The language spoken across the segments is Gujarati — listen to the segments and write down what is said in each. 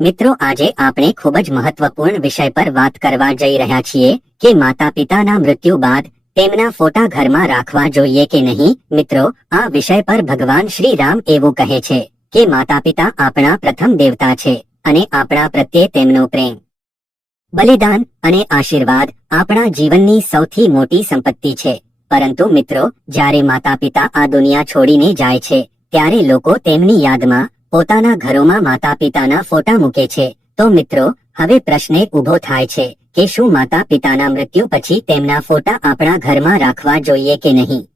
મિત્રો, આજે આપણે ખૂબ જ મહત્વપૂર્ણ વિષય પર વાત કરવા જઈ રહ્યા છીએ કે માતા પિતાના મૃત્યુ બાદ તેમના ફોટા ઘરમાં રાખવા જોઈએ કે નહીં. મિત્રો, આ વિષય પર ભગવાન શ્રી રામ એવું કહે છે કે માતા પિતા આપણા પ્રથમ દેવતા છે અને આપણા પ્રત્યે તેમનો પ્રેમ, બલિદાન અને આશીર્વાદ આપણા જીવનની સૌથી મોટી સંપત્તિ છે. પરંતુ મિત્રો, જ્યારે માતા પિતા આ દુનિયા છોડીને જાય છે, ત્યારે લોકો તેમની યાદમાં પોતાના ઘરોમાં માતા પિતાના ફોટા મૂકે છે. તો મિત્રો, હવે પ્રશ્ન ઊભો થાય છે કે શું માતા પિતાના મૃત્યુ પછી તેમના ફોટા આપણા ઘરમાં રાખવા જોઈએ કે નહીં?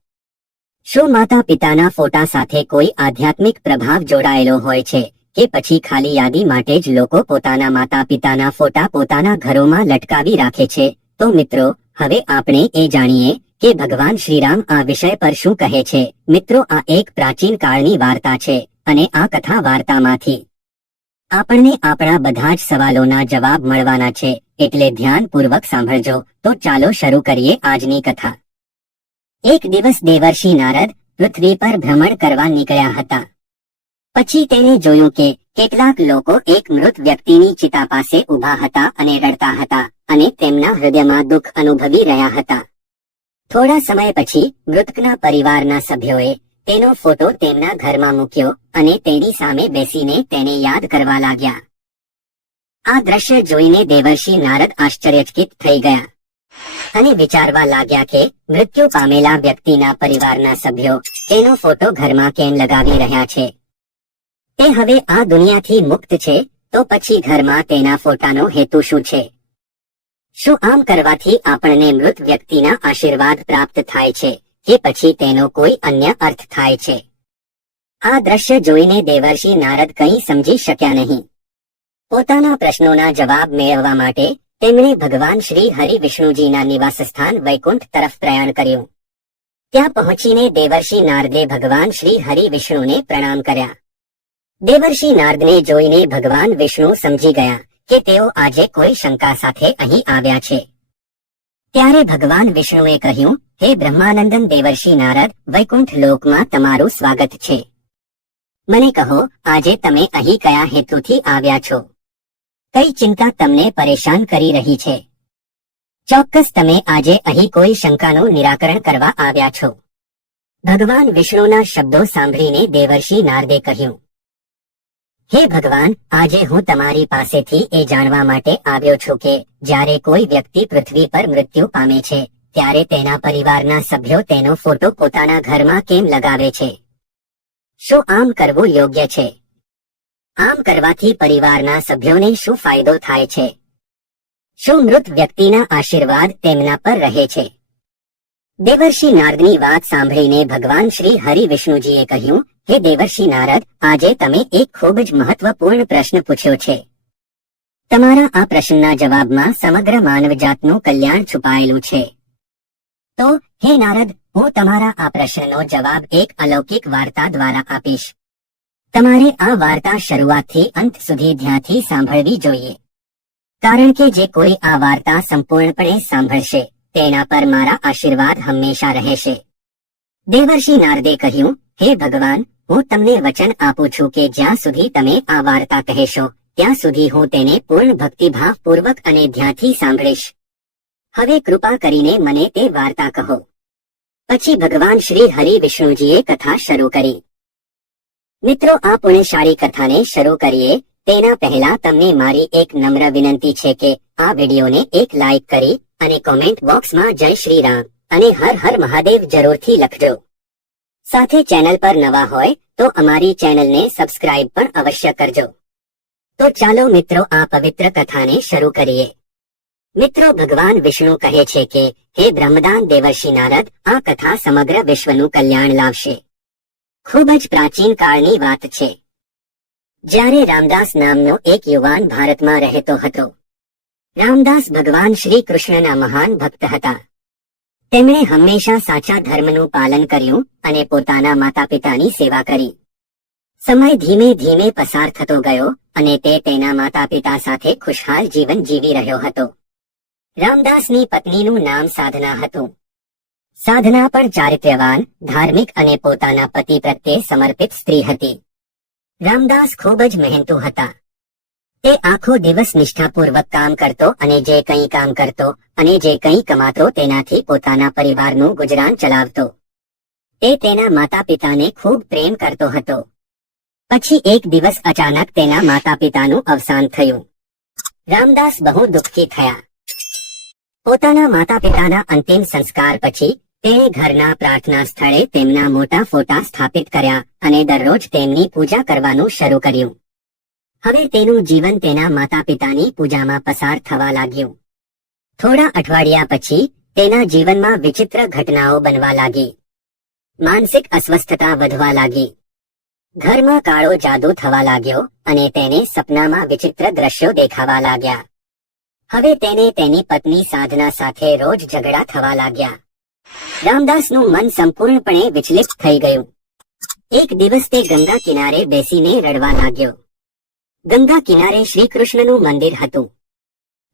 શું માતા પિતાના ફોટા સાથે કોઈ આધ્યાત્મિક પ્રભાવ જોડાયેલો હોય છે કે પછી ખાલી યાદી માટે જ લોકો પોતાના માતા પિતાના ફોટા પોતાના ઘરોમાં લટકાવી રાખે છે? તો મિત્રો, હવે આપણે એ જાણીએ કે ભગવાન શ્રીરામ આ વિષય પર શું કહે છે. મિત્રો, આ એક પ્રાચીન કાળની વાર્તા છે. અને આ કથા વાર્તામાંથી. આપણને આપણા બધા જ સવાલોના જવાબ મળવાના છે, એટલે ધ્યાનપૂર્વક સાંભળજો, તો ચાલો શરૂ કરીએ આજની કથા. એક દિવસ દેવર્ષિ નારદ પૃથ્વી પર ભ્રમણ કરવા નીકળ્યા હતા. પછી તેને જોયું કે કેટલાક લોકો એક મૃત વ્યક્તિની ચિતા પાસે ઊભા હતા અને રડતા હતા, અને તેમના હૃદયમાં દુઃખ અનુભવી રહ્યા હતા. થોડા સમય પછી મૃતકના પરિવારના સભ્યોએ તેનો ફોટો તેમના ઘરમાં મૂક્યો અને તેની સામે બેસીને તેને યાદ કરવા લાગ્યા. આ દ્રશ્ય જોઈને દેવર્ષિ નારદ આશ્ચર્યચકિત થઈ ગયા અને વિચારવા લાગ્યા કે મૃત્યુ પામેલા વ્યક્તિના પરિવારના સભ્યો તેનો ફોટો ઘરમાં કેમ લગાવી રહ્યા છે. તે હવે આ દુનિયાથી મુક્ત છે, તો પછી ઘરમાં તેના ફોટાનો હેતુ શું છે? શું આમ કરવાથી આપણને મૃત વ્યક્તિના આશીર્વાદ પ્રાપ્ત થાય છે? કે પછી તેનો કોઈ અન્ય અર્થ થાય છે. આ દ્રશ્ય જોઈને દેવર્ષિ નારદ કંઈ સમજી શક્યા નહીં. પોતાના પ્રશ્નોના જવાબ મેળવવા માટે તેમણે ભગવાન શ્રી હરિ વિષ્ણુજીના નિવાસસ્થાન વૈકુંઠ તરફ પ્રયાણ કર્યું. ત્યાં પહોંચીને દેવર્ષિ નારદે ભગવાન શ્રી હરિ વિષ્ણુને પ્રણામ કર્યા. દેવર્ષિ નારદને જોઈને ભગવાન વિષ્ણુ સમજી ગયા કે તેઓ આજે કોઈ શંકા સાથે અહીં આવ્યા છે. ત્યારે ભગવાન વિષ્ણુએ કહ્યું હે બ્રહ્માનંદન દેવર્ષિ નારદ, વૈકુંઠ લોકમાં તમારું સ્વાગત છે. મને કહો, આજે તમે અહીં કયા હેતુથી આવ્યા છો? કઈ ચિંતા તમને પરેશાન કરી રહી છે? ચોક્કસ તમે આજે અહીં કોઈ શંકાનું નિરાકરણ કરવા આવ્યા છો. ભગવાન વિષ્ણુના શબ્દો સાંભળીને દેવર્ષિ નારદે કહ્યું. હે ભગવાન, આજે હું તમારી પાસેથી એ જાણવા માટે આવ્યો છું કે જ્યારે કોઈ વ્યક્તિ પૃથ્વી પર મૃત્યુ પામે છે ત્યારે તેના પરિવારના સભ્યો તેનો ફોટો પોતાના ઘરમાં કેમ લગાવે છે? શું આમ કરવું યોગ્ય છે? આમ કરવાથી પરિવારના સભ્યોને શું ફાયદો થાય છે? શું મૃત વ્યક્તિના આશીર્વાદ તેમના પર રહે છે? દેવર્ષિ નારદની વાત સાંભળીને ભગવાન શ્રી હરિ વિષ્ણુજીએ કહ્યું, હે દેવર્ષિ નારદ, આજે તમે એક ખૂબ જ મહત્વપૂર્ણ પ્રશ્ન પૂછ્યો છે. તમારા આ પ્રશ્નના જવાબમાં સમગ્ર માનવજાતનું કલ્યાણ છુપાયેલું છે. તો, હે નારદ, હું તમારા આ પ્રશ્નનો જવાબ એક અલૌકિક વાર્તા દ્વારા આપીશ. તમારે આ વાર્તા શરૂઆતથી અંત સુધી ધ્યાનથી સાંભળવી જોઈએ. કારણ કે જે કોઈ આ વાર્તા સંપૂર્ણપણે સાંભળશે, તેના પર મારા આશીર્વાદ હંમેશા રહેશે. દેવર્ષિ નારદે કહ્યું, હે ભગવાન, હું તમને વચન આપું છું કે જ્યાં સુધી તમે આ વાર્તા કહેશો, ત્યાં સુધી હું તેને પૂર્ણ ભક્તિભાવ પૂર્વક અને ધ્યાનથી સાંભળીશ. હવે કૃપા કરીને મને તે વાર્તા કહો. પછી ભગવાન શ્રી હરિ વિષ્ણુજીએ કથા શરૂ કરી. મિત્રો, આ પુણ્યશાળી કથાને શરૂ કરીએ, તેના પહેલા તમને મારી એક નમ્ર વિનંતી છે કે આ વિડીયોને એક લાઈક કરી અને કોમેન્ટ બોક્સમાં જય શ્રી રામ અને હર હર મહાદેવ જરૂરથી લખજો. સાથે ચેનલ પર નવા હોય તો અમારી ચેનલને સબસ્ક્રાઇબ પણ અવશ્ય કરજો. તો ચાલો મિત્રો, આ પવિત્ર કથાને શરૂ કરીએ. મિત્રો, ભગવાન વિષ્ણુ કહે છે કે, હે બ્રહ્મદાન દેવર્ષિ નારદ, આ કથા સમગ્ર વિશ્વનું કલ્યાણ લાવશે. ખૂબ જ પ્રાચીન કાળની વાત છે. જ્યારે રામદાસ નામનો એક યુવાન ભારતમાં રહેતો હતો, રામદાસ ભગવાન શ્રી કૃષ્ણના મહાન ભક્ત હતા. તેમણે હંમેશા સાચા ધર્મનું પાલન કર્યું અને પોતાના માતા પિતાની સેવા કરી. સમય ધીમે ધીમે પસાર થતો ગયો અને તે તેના માતા પિતા સાથે ખુશહાલ જીવન જીવી રહ્યો હતો. રામદાસની પત્નીનું નામ સાધના હતું. સાધના પણ ચારિત્ર્યવાન, ધાર્મિક અને પોતાના પતિ પ્રત્યે સમર્પિત સ્ત્રી હતી. રામદાસ ખૂબ જ મહેનતુ હતા. તે આખો દિવસ નિષ્ઠાપૂર્વક કામ કરતો અને જે કંઈ કામ કરતો અને જે કંઈ કમાતો તેનાથી પોતાના પરિવારનું ગુજરાન ચલાવતો. તે તેના માતા પિતાને ખૂબ પ્રેમ કરતો હતો. પછી એક દિવસ અચાનક તેના માતા પિતાનું અવસાન થયું. રામદાસ બહુ દુઃખી થયા. પોતાના માતા પિતાના અંતિમ સંસ્કાર પછી તે ઘરના પ્રાર્થના સ્થળે તેમના મોટા ફોટા સ્થાપિત કર્યા અને દરરોજ તેમની પૂજા કરવાનું શરૂ કર્યું. હવે તેનું જીવન તેના માતા પિતાની પૂજામાં પસાર થવા લાગ્યું. થોડા અઠવાડિયા પછી તેના જીવનમાં વિચિત્ર ઘટનાઓ બનવા લાગી. માનસિક અસ્વસ્થતા વધવા લાગી. ઘરમાં કાળો જાદુ થવા લાગ્યો અને તેને સપનામાં વિચિત્ર દ્રશ્યો દેખાવા લાગ્યા. હવે તેને તેની પત્ની સાધના સાથે રોજ ઝઘડા થવા લાગ્યા. રામદાસનું મન સંપૂર્ણપણે વિચલિત થઈ ગયું. એક દિવસ તે ગંગા કિનારે બેસીને રડવા લાગ્યો. ગંગા કિનારે શ્રી કૃષ્ણનું મંદિર હતું.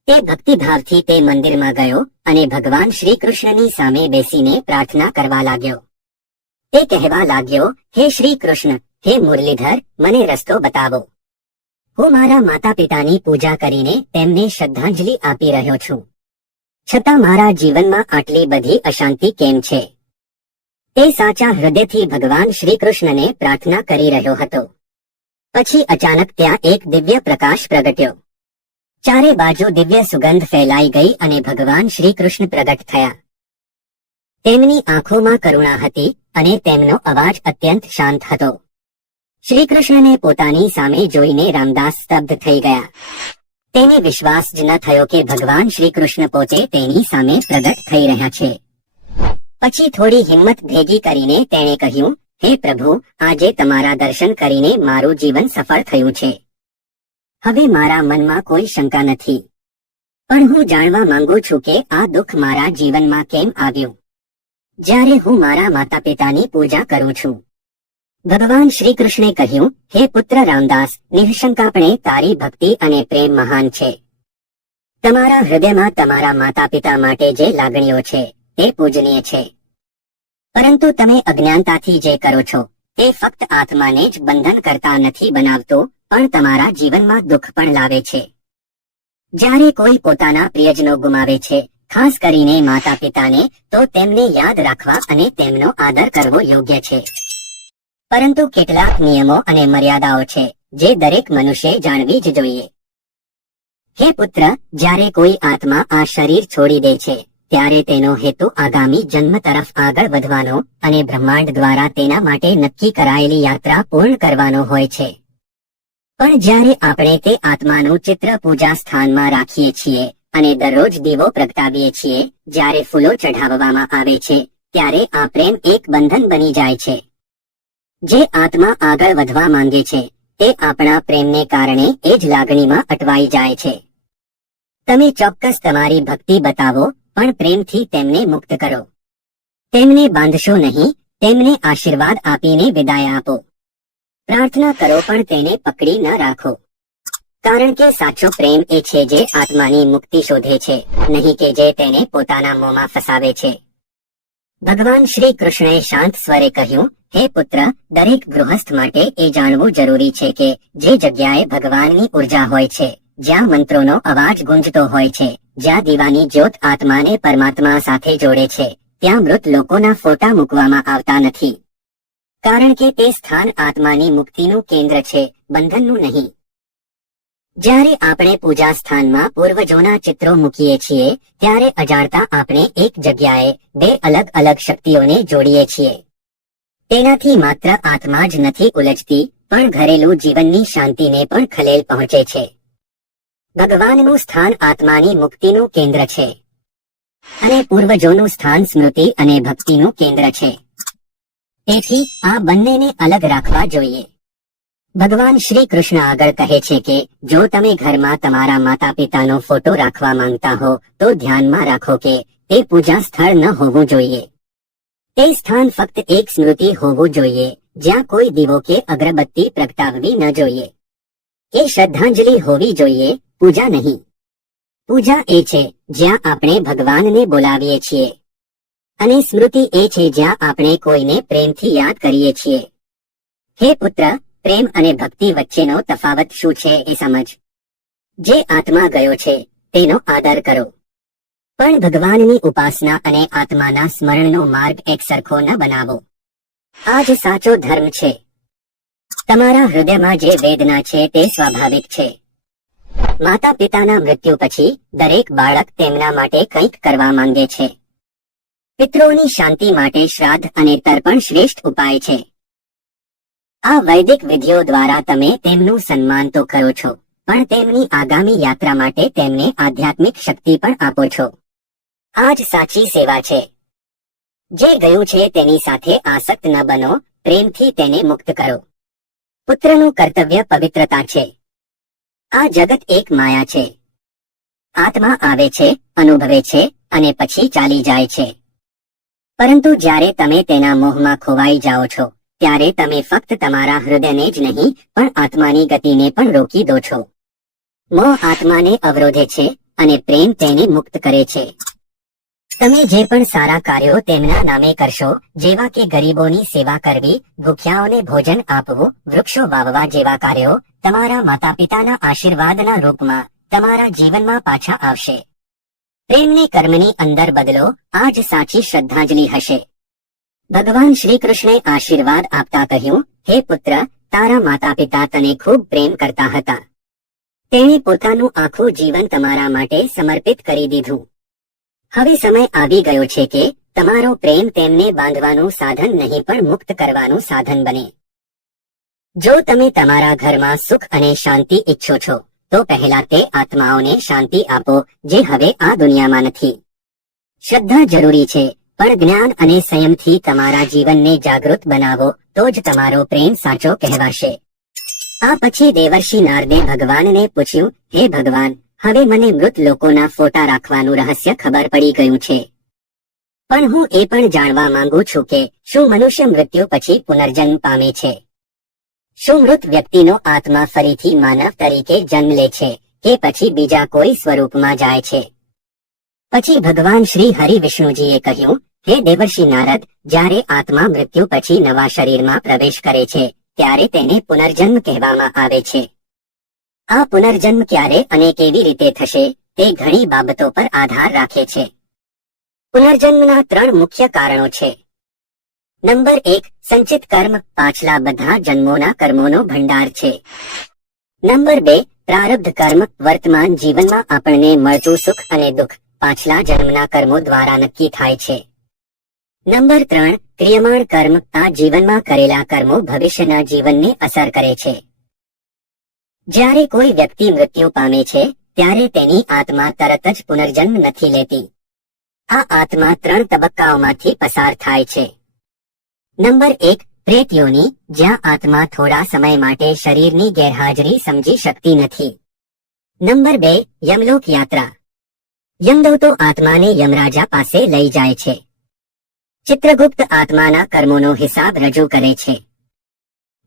તે ભક્તિભાવથી તે મંદિરમાં ગયો અને ભગવાન શ્રી કૃષ્ણની સામે બેસીને પ્રાર્થના કરવા લાગ્યો. તે કહેવા લાગ્યો, હે શ્રી કૃષ્ણ હે મુરલીધર, મને રસ્તો બતાવો. હું મારા માતા પિતાની પૂજા કરીને તેમને શ્રદ્ધાંજલિ આપી રહ્યો છું. છતાં મારા જીવનમાં આટલી બધી અશાંતિ કેમ છે? તે સાચા હૃદયથી ભગવાન શ્રી કૃષ્ણને પ્રાર્થના કરી રહ્યો હતો. પછી અચાનક ત્યાં એક દિવ્ય પ્રકાશ પ્રગટ્યો. ચારે બાજુ દિવ્ય સુગંધ ફેલાઈ ગઈ અને ભગવાન શ્રી કૃષ્ણ પ્રગટ થયા. તેમની આંખોમાં કરુણા હતી અને તેમનો અવાજ અત્યંત શાંત હતો. શ્રી કૃષ્ણને પોતાની સામે જોઈને રામદાસ સ્તબ્ધ થઈ ગયા. તેને વિશ્વાસ જ ન થયો કે ભગવાન શ્રી કૃષ્ણ પોતે તેની સામે પ્રગટ થઈ રહ્યા છે. પછી થોડી હિંમત ભેગી કરીને તેણે કહ્યું, હે પ્રભુ, આજે તમારા દર્શન કરીને મારું જીવન સફળ થયું છે. હવે મારા મનમાં કોઈ શંકા નથી. પણ હું જાણવા માંગુ છું કે આ દુઃખ મારા જીવનમાં કેમ આવ્યું? જ્યારે હું મારા માતા પિતાની પૂજા કરું છું. ભગવાન શ્રી કૃષ્ણે કહ્યું, હે પુત્ર રામદાસ, નિઃશંકાપણે તારી ભક્તિ અને પ્રેમ મહાન છે. તમારા હૃદયમાં તમારા માતા પિતા માટે જે લાગણીઓ છે, તે પૂજનીય છે. પરંતુ તમે અજ્ઞાનતાથી જે કરો છો, તે ફક્ત આત્માને જ બંધન કરતા નથી બનાવતો, પણ તમારા જીવનમાં દુઃખ પણ લાવે છે. જ્યારે કોઈ પોતાના પ્રિયજનો ગુમાવે છે, ખાસ કરીને માતા પિતાને તો તેમને યાદ રાખવા અને તેમનો આદર કરવો યોગ્ય છે. પરંતુ કેટલાક નિયમો અને મર્યાદાઓ છે, જે દરેક મનુષ્ય જાણવી જ જોઈએ. હે પુત્ર, જ્યારે કોઈ આત્મા આ શરીર છોડી દે છે, ત્યારે તેનો હેતુ આગામી જન્મ તરફ આગળ વધવાનો અને બ્રહ્માંડ દ્વારા તેના માટે નક્કી કરાયેલી યાત્રા પૂર્ણ કરવાનો હોય છે. પણ જ્યારે આપણે તે આત્માનું ચિત્ર પૂજા સ્થાનમાં રાખીએ છીએ અને દરરોજ દીવો પ્રગટાવીએ છીએ, જ્યારે ફૂલો ચઢાવવામાં આવે છે, ત્યારે આ પ્રેમ એક બંધન બની જાય છે. જે આત્મા આગળ વધવા માંગે છે, તે આપણા પ્રેમને કારણે એ જ લાગણીમાં અટવાઈ જાય છે. તમે ચોક્કસ તમારી ભક્તિ બતાવો, પણ પ્રેમથી તેમને મુક્ત કરો. તેમને બાંધશો નહીં, તેમને આશીર્વાદ આપીને વિદાય આપો. પ્રાર્થના કરો, પણ તેને પકડી ન રાખો. કારણ કે સાચો પ્રેમ એ છે જે આત્માની મુક્તિ શોધે છે, નહીં કે જે તેને પોતાના મોંમાં ફસાવે છે. ભગવાન શ્રી કૃષ્ણએ શાંત સ્વરે કહ્યું હે પુત્ર, દરેક ગૃહસ્થ માટે એ જાણવું જરૂરી છે કે જે જગ્યાએ ભગવાનની ઊર્જા હોય છે, જ્યાં મંત્રોનો અવાજ ગુંજતો હોય છે, જ્યાં દીવાની જ્યોત આત્માને પરમાત્મા સાથે જોડે છે, ત્યાં મૃત લોકોના ફોટા મૂકવામાં આવતા નથી. કારણ કે તે સ્થાન આત્માની મુક્તિનું કેન્દ્ર છે, બંધનનું નહીં. જ્યારે આપણે પૂજા સ્થાનમાં પૂર્વજોના ચિત્રો મૂકીએ છીએ, ત્યારે અજાણતા આપણે એક જગ્યાએ બે અલગ અલગ શક્તિઓને જોડીએ છીએ. તેનાથી માત્ર આત્મા જ નથી ઉલજતી પણ ઘરેલું જીવનની શાંતિને પણ ખલેલ પહોંચે છે. ભગવાનનું સ્થાન આત્માની મુક્તિનું કેન્દ્ર છે. અને પૂર્વજોનું સ્થાન સ્મૃતિ અને ભક્તિનું કેન્દ્ર છે. તેથી આ બંનેને અલગ રાખવા જોઈએ. ભગવાન શ્રી કૃષ્ણ આગળ કહે છે કે, જો તમે ઘરમાં તમારા માતા પિતાનો ફોટો રાખવા માંગતા હો, તો ધ્યાનમાં રાખો કે, તે પૂજા સ્થળ ન હોવું જોઈએ. તે સ્થાન ફક્ત એક સ્મૃતિ હોવું જોઈએ, જ્યાં કોઈ દીવો કે અગરબત્તી પ્રગટાવવી ન જોઈએ. એ શ્રદ્ધાંજલિ હોવી જોઈએ, પૂજા નહીં. પૂજા એ છે, જ્યાં આપણે ભગવાનને બોલાવીએ છીએ. અને સ્મૃતિ એ છે, જ્યાં આપણે કોઈને પ્રેમથી યાદ કરીએ છીએ. હે પુત્ર, પ્રેમ અને ભક્તિ વચ્ચેનો તફાવત શું છે એ સમજ. જે આત્મા ગયો છે, તેનો આદર કરો. પણ ભગવાનની ઉપાસના અને આત્માના સ્મરણનો માર્ગ એકસરખો ન બનાવો. આ જ સાચો ધર્મ છે. તમારા હૃદયમાં જે વેદના છે તે સ્વાભાવિક છે. માતા પિતાના મૃત્યુ પછી દરેક બાળક તેમના માટે કંઈક કરવા માંગે છે. પિત્રોની શાંતિ માટે શ્રાદ્ધ અને તર્પણ શ્રેષ્ઠ ઉપાય છે. આ વૈદિક વિધિઓ દ્વારા તમે તેમનું સન્માન તો કરો છો, પણ તેમની આગામી યાત્રા માટે તેમને આધ્યાત્મિક શક્તિ પણ આપો છો. આ જ સાચી સેવા છે. જે ગયું છે તેની સાથે આસક્ત ન બનો, પ્રેમથી તેને મુક્ત કરો. પુત્રનું કર્તવ્ય પવિત્રતા છે. આ જગત એક માયા છે. આત્મા આવે છે, અનુભવે છે અને પછી ચાલી જાય છે. પરંતુ જ્યારે તમે તેના મોહમાં ખોવાઈ જાઓ છો, ત્યારે તમે ફક્ત તમારા હૃદયને જ નહીં, પણ આત્માની ગતિને પણ રોકી દો છો. મોહ આત્માને અવરોધે છે અને પ્રેમ તેને મુક્ત કરે છે. તમે જે પણ સારા કાર્યો તેમના નામે કરશો, જેવા કે ગરીબોની સેવા કરવી, ભૂખ્યાઓને ભોજન આપવું, વૃક્ષો વાવવા જેવા કાર્યો, તમારા માતા પિતાના આશીર્વાદના રૂપમાં તમારા જીવનમાં પાછા આવશે. પ્રેમને કર્મની અંદર બદલો આ જ સાચી શ્રદ્ધાંજલિ હશે. ભગવાન શ્રી કૃષ્ણે આશીર્વાદ આપતા કહ્યું, હે પુત્ર, તારા માતા પિતા તને ખૂબ પ્રેમ કરતા હતા. તેણે પોતાનું આખું જીવન તમારા માટે સમર્પિત કરી દીધું. હવે સમય આવી ગયો છે કે તમારો પ્રેમ તેમને બાંધવાનું સાધન નહીં પણ મુક્ત કરવાનું સાધન બને. જો તમે તમારા ઘરમાં સુખ અને શાંતિ ઈચ્છો છો, તો પહેલા તે આત્માઓને શાંતિ આપો, જે હવે આ દુનિયામાં નથી. શ્રદ્ધા જરૂરી છે, પણ જ્ઞાન અને સંયમથી તમારા જીવનને જાગૃત બનાવો, તો જ તમારો પ્રેમ સાચો કહેવાશે. આ પછી દેવર્ષિ નારદે ભગવાનને પૂછ્યું, હે ભગવાન હવે મને મૃત લોકોના ફોટા રાખવાનું રહસ્ય ખબર પડી ગયું છે. પણ હું એ પણ જાણવા માંગુ છું કે શું મનુષ્ય મૃત્યુ પછી પુનર્જન્મ પામે છે. શું મૃત વ્યક્તિનો આત્મા ફરીથી માનવ તરીકે જન્મ લે છે કે પછી બીજા કોઈ સ્વરૂપમાં જાય છે? પછી ભગવાન શ્રી હરિ વિષ્ણુજીએ કહ્યું, હે દેવર્ષિ નારદ, જ્યારે આત્મા મૃત્યુ પછી નવા શરીરમાં પ્રવેશ કરે છે, ત્યારે તેને પુનર્જન્મ કહેવામાં આવે છે. આ પુનર્જન્મ ક્યારે અને કેવી રીતે થશે તે ઘણી બાબતો પર આધાર રાખે છે. પુનર્જન્મના ત્રણ મુખ્ય કારણો છે. નંબર એક, સંચિત કર્મ. પાછલા બધા જન્મોના કર્મોનો ભંડાર છે. નંબર બે, પ્રારબ્ધ કર્મ. વર્તમાન જીવનમાં આપણને મળતું સુખ અને દુઃખ પાછલા જન્મના કર્મો દ્વારા નક્કી થાય છે. નંબર ત્રણ, ક્રિયમાણ કર્મ. આ જીવનમાં કરેલા કર્મો ભવિષ્યના જીવનને અસર કરે છે. જ્યારે કોઈ વ્યક્તિ મૃત્યુ પામે છે, ત્યારે તેની આત્મા તરત જ પુનર્જન્મ નથી લેતી. આ આત્મા ત્રણ તબક્કાઓમાંથી પસાર થાય છે. નંબર એક પ્રેત જ્યાં આત્મા થોડા સમય માટે શરીરની ગેરહાજરી સમજી શકતી નથી. નંબર બે, યમલોક યાત્રા. યમદૂતો આત્માને યમરાજા પાસે લઈ જાય છે. ચિત્રગુપ્ત આત્માના કર્મોનો હિસાબ રજૂ કરે છે.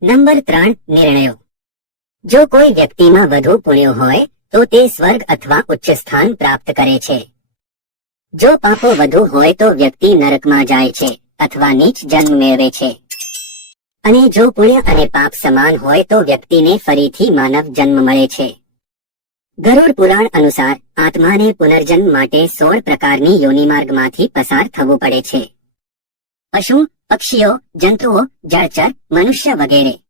નંબર ત્રણ, નિર્ણયો. જો કોઈ વ્યક્તિમાં વધુ પુણ્ય હોય, તો તે સ્વર્ગ અથવા ઉચ્ચ સ્થાન પ્રાપ્ત કરે છે. જો પાપો વધુ હોય, તો વ્યક્તિ નરકમાં જાય છે અથવા નીચ જન્મ મેળવે છે. અને જો પુણ્ય અને પાપ સમાન હોય, તો વ્યક્તિને ફરીથી માનવ જન્મ મળે છે. ગરુડ પુરાણ અનુસાર, આત્માને પુનર્જન્મ માટે સોળ પ્રકારની યોનિમાર્ગમાંથી પસાર થવું પડે છે. પશુ, પક્ષીઓ, જંતુઓ, જળચર, મનુષ્ય વગેરે.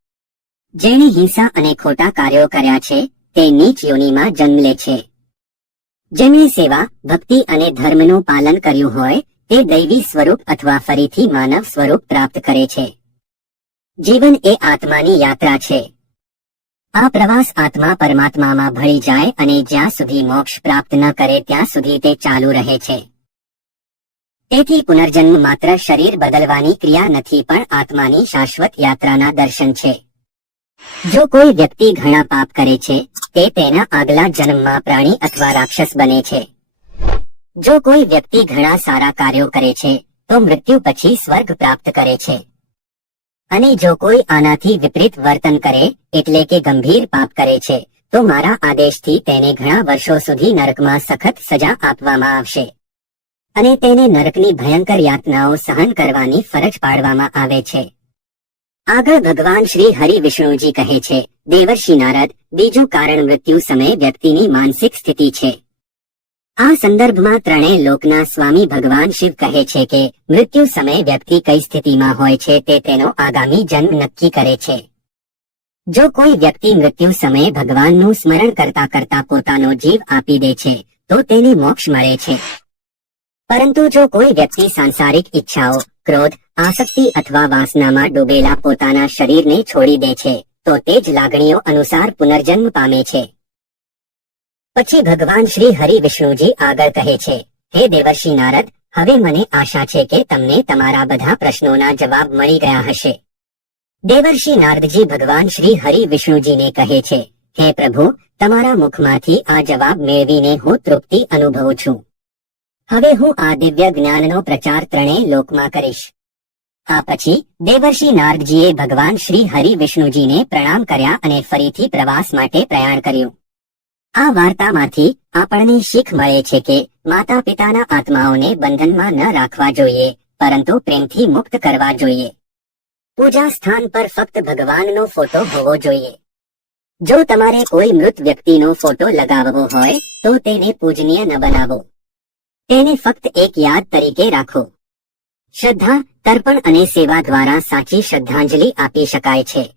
જેણે હિંસા અને ખોટા કાર્યો કર્યા છે, તે નીચ યોનિમાં જન્મ લે છે. જેમણે સેવા, ભક્તિ અને ધર્મનું પાલન કર્યું હોય, તે દૈવી સ્વરૂપ અથવા ફરીથી માનવ સ્વરૂપ પ્રાપ્ત કરે છે. જીવન એ આત્માની યાત્રા છે. આ પ્રવાસ આત્મા પરમાત્મામાં ભળી જાય અને જ્યાં સુધી મોક્ષ પ્રાપ્ત ન કરે ત્યાં સુધી તે ચાલુ રહે છે. તેથી પુનર્જન્મ માત્ર શરીર બદલવાની ક્રિયા નથી પણ આત્માની શાશ્વત યાત્રાના દર્શન છે. જો કોઈ વ્યક્તિ ઘણા પાપ કરે છે, તે તેના આગલા જન્મમાં પ્રાણી અથવા રાક્ષસ બને છે. જો કોઈ વ્યક્તિ ઘણા સારા કાર્યો કરે છે, તો મૃત્યુ પછી સ્વર્ગ પ્રાપ્ત કરે છે. અને જો કોઈ આનાથી વિપરીત વર્તન કરે, એટલે કે ગંભીર પાપ કરે છે, તો મારા આદેશથી તેને ઘણા વર્ષો સુધી નરકમાં સખત સજા આપવામાં આવશે. અને તેને નરકની ભયંકર યાતનાઓ સહન કરવાની ફરજ પાડવામાં આવે છે. આગળ ભગવાન શ્રી હરિ વિષ્ણુજી કહે છે, દેવર્ષિ નારદ, બીજું કારણ મૃત્યુ સમયે વ્યક્તિની માનસિક સ્થિતિ છે. આ સંદર્ભમાં ત્રણેય લોકના સ્વામી ભગવાન શિવ કહે છે કે, મૃત્યુ સમયે વ્યક્તિ કઈ સ્થિતિમાં હોય છે તે તેનો આગામી જન્મ નક્કી કરે છે. જો કોઈ વ્યક્તિ મૃત્યુ સમયે ભગવાનનું સ્મરણ કરતા કરતા પોતાનો જીવ આપી દે છે, તો તેને મોક્ષ મળે છે. પરંતુ જો કોઈ વ્યક્તિ સાંસારિક ઈચ્છાઓ, ક્રોધ આસક્તિ અથવા વાસનામાં ડૂબેલા પોતાના શરીરને છોડી દે છે, તો તે જ લાગણીઓ અનુસાર પુનર્જન્મ પામે છે. પછી ભગવાન શ્રી હરિ વિષ્ણુજી આગળ કહે છે, હે દેવર્ષિ નારદ, હવે મને આશા છે કે તમને તમારા બધા પ્રશ્નોના જવાબ મળી ગયા હશે. દેવર્ષિ નારદજી ભગવાન શ્રી હરિ વિષ્ણુજીને કહે છે, હે પ્રભુ, તમારા મુખમાંથી આ જવાબ મેળવીને હું તૃપ્તિ અનુભવું છું. હવે હું આ દિવ્ય જ્ઞાનનો પ્રચાર ત્રણેય લોકમાં કરીશ. આ પછી દેવર્ષિ નારદજીએ ભગવાન શ્રી હરિ વિષ્ણુજીને પ્રણામ કર્યા અને ફરીથી પ્રવાસ માટે પ્રયાણ કર્યું. આ વાર્તામાંથી આપણને શીખ મળે છે કે માતા પિતાના આત્માઓને બંધનમાં ન રાખવા જોઈએ, પરંતુ પ્રેમથી મુક્ત કરવા જોઈએ. પૂજા સ્થાન પર ફક્ત ભગવાનનો ફોટો હોવો જોઈએ. જો તમારે કોઈ મૃત વ્યક્તિનો ફોટો લગાવવો હોય, તો તેને પૂજનીય ન બનાવો. તેને ફક્ત એક યાદ તરીકે રાખો. શ્રદ્ધા તર્પણ અને સેવા દ્વારા સાચી શ્રદ્ધાંજલિ આપી શકાય છે.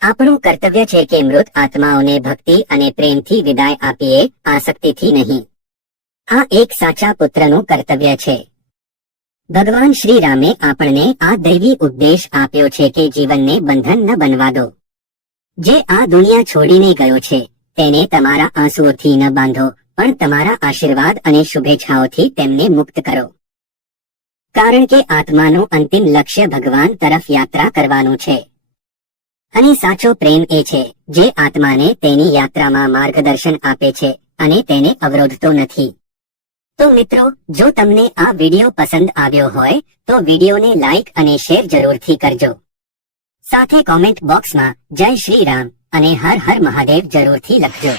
આપણું કર્તવ્ય છે કે મૃત આત્માઓને ભક્તિ અને પ્રેમથી વિદાય આપીએ, આસક્તિથી નહીં. આ એક સાચા પુત્રનું કર્તવ્ય છે. ભગવાન શ્રી રામે આપણને આ દૈવી ઉપદેશ આપ્યો છે કે જીવનને બંધન ન બનવા દો. જે આ દુનિયા છોડીને ગયો છે, તેને તમારા આંસુઓથી ન બાંધો, પણ તમારા આશીર્વાદ અને શુભેચ્છાઓથી તેમને મુક્ત કરો. કારણ કે આત્માનું અંતિમ લક્ષ્ય ભગવાન તરફ યાત્રા કરવાનું છે. અને સાચો પ્રેમ એ છે, જે આત્માને તેની યાત્રામાં માર્ગદર્શન આપે છે, અને તેને અવરોધતો નથી. તો મિત્રો, જો તમને આ વીડિયો પસંદ આવ્યો હોય, તો વિડીયોને લાઈક અને શેર જરૂરથી કરજો. સાથે કોમેન્ટ બોક્સમાં જય શ્રી રામ અને હર હર મહાદેવ જરૂરથી લખજો.